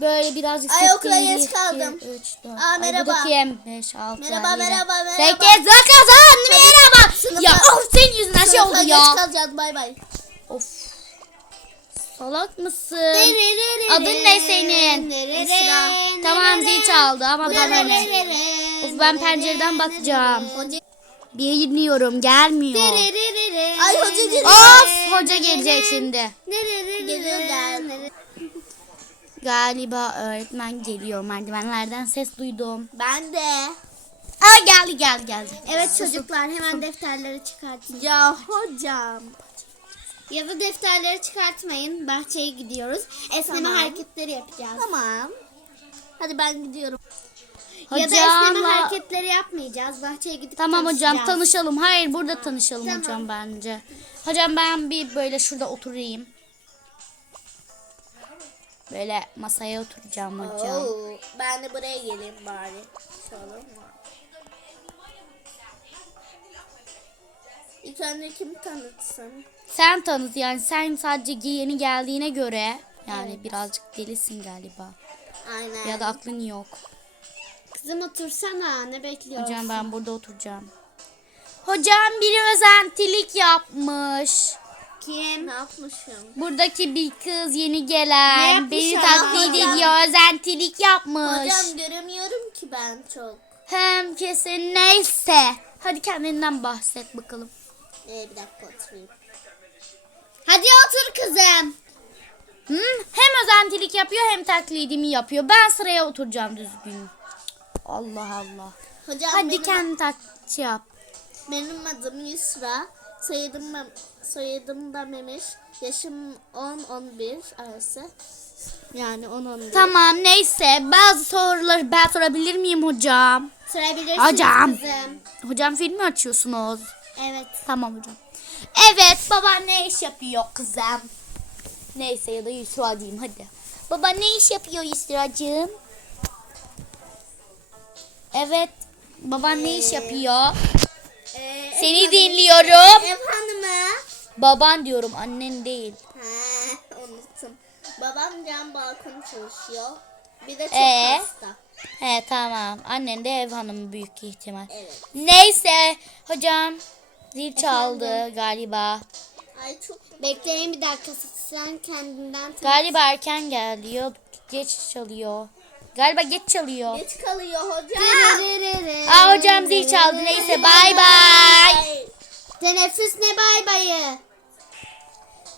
Böyle birazcık Ay, okula geç Bir, kaldım. üç, dört. Aa, Ay, merhaba. Kim? Beş, altı, Merhaba, yedi, merhaba, merhaba. Sekiz, dokuz, on. Merhaba. Sınıfa- Ya of senin yüzünden şey oldu Sınıfa ya. geç kalacağız bay bay. Of. Salak mısın? Adın ne senin? Esra. Tamam zil çaldı ama bana ne? Of ben pencereden bakacağım. Hoca- Bilmiyorum gelmiyor. Ay hoca geliyor. Of hoca gelecek şimdi. Geliyor gel. Galiba öğretmen geliyor merdivenlerden ses duydum. Ben de. Aa geldi geldi geldi. Evet çocuklar hemen defterleri çıkartın. Ya hocam. Ya da defterleri çıkartmayın. Bahçeye gidiyoruz. Esneme Tamam. hareketleri yapacağız. Tamam. Hadi ben gidiyorum. Ya da esneme hareketleri yapmayacağız. Bahçeye gidip Tamam hocam tanışacağız. tanışalım. Hayır burada tanışalım Tamam. hocam bence. Hocam ben bir böyle şurada oturayım. Böyle masaya oturacağım hocam. Oo, ben de buraya geleyim bari. Çalalım mı? İlk önce kimi tanıtsın? Sen tanıt yani sen sadece yeni geldiğine göre yani birazcık delisin galiba. Aynen. Ya da aklın yok. Kızım otursana. Ne bekliyorsun? Hocam ben burada oturacağım. Hocam biri özentilik yapmış. Kim? Ne yapmışım? Buradaki bir kız yeni gelen beni taklit ediyor, özentilik yapmış. Hocam göremiyorum ki ben çok. Hem kesin neyse. Hadi kendinden bahset bakalım. Ee, bir dakika oturayım. Hadi otur kızım. Hmm, hem özentilik yapıyor hem taklidimi yapıyor. Ben sıraya oturacağım düzgün. Allah Allah. Hocam Hadi benim, kendi tak şey yap. benim adım Yusra. Soyadım, Mem- soyadım da Memiş. Yaşım 10-11 arası. Yani 10-11. Tamam neyse bazı soruları ben sorabilir miyim hocam? Sorabilirsiniz Hocam. kızım. Hocam film mi açıyorsunuz? Evet. Tamam hocam. Evet baba ne iş yapıyor kızım? Neyse ya da Yusra diyeyim hadi. Baba ne iş yapıyor Yusra'cığım? Evet baban ne iş yapıyor? Ee, Seni dinliyorum. Ev hanımı. Baban diyorum annen değil. He, unuttum. Babam cam balkon çalışıyor. Bir de çok Ee? hasta. He tamam annen de ev hanımı büyük ihtimal. Evet. Neyse hocam zil çaldı galiba. Ay çok Bekleyin bir dakika. Sen kendinden tanı. Galiba erken geldi. Yok geç çalıyor. Galiba geç çalıyor. geç kalıyor hocam. Aa hocam zil çaldı. Neyse bay bay. Ay. Teneffüs ne bay bayı?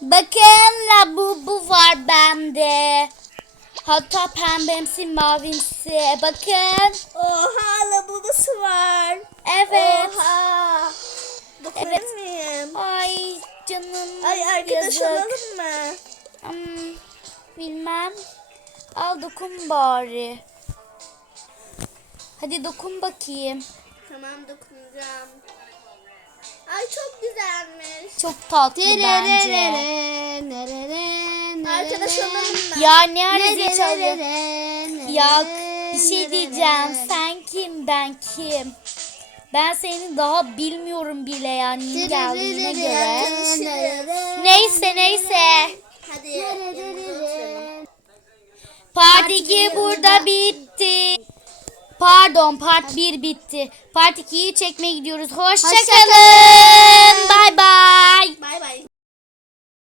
Bakın la bu bu var bende. Hatta pembemsi mavimsi. Bakın. Oha labubusu var. Evet. Oha. Dokunur Evet. muyum? Ay canım. Ay arkadaş yazık. olalım mı? Hmm, bilmem. Al dokun bari. Hadi dokun bakayım. Tamam dokunacağım. Ay çok güzelmiş. Çok tatlı bence. Arkadaş olalım mı? Ya ne ara zil çalıyor? Ya bir şey diyeceğim. Sen kim ben kim? Ben seni daha bilmiyorum bile yani geldiğine göre. Neyse neyse. Hadi yanımıza oturalım. Part 2 burada bitti. Pardon part 1 bitti. Part 2'yi çekmeye gidiyoruz. Hoşçakalın. Bay bay. Bay bay.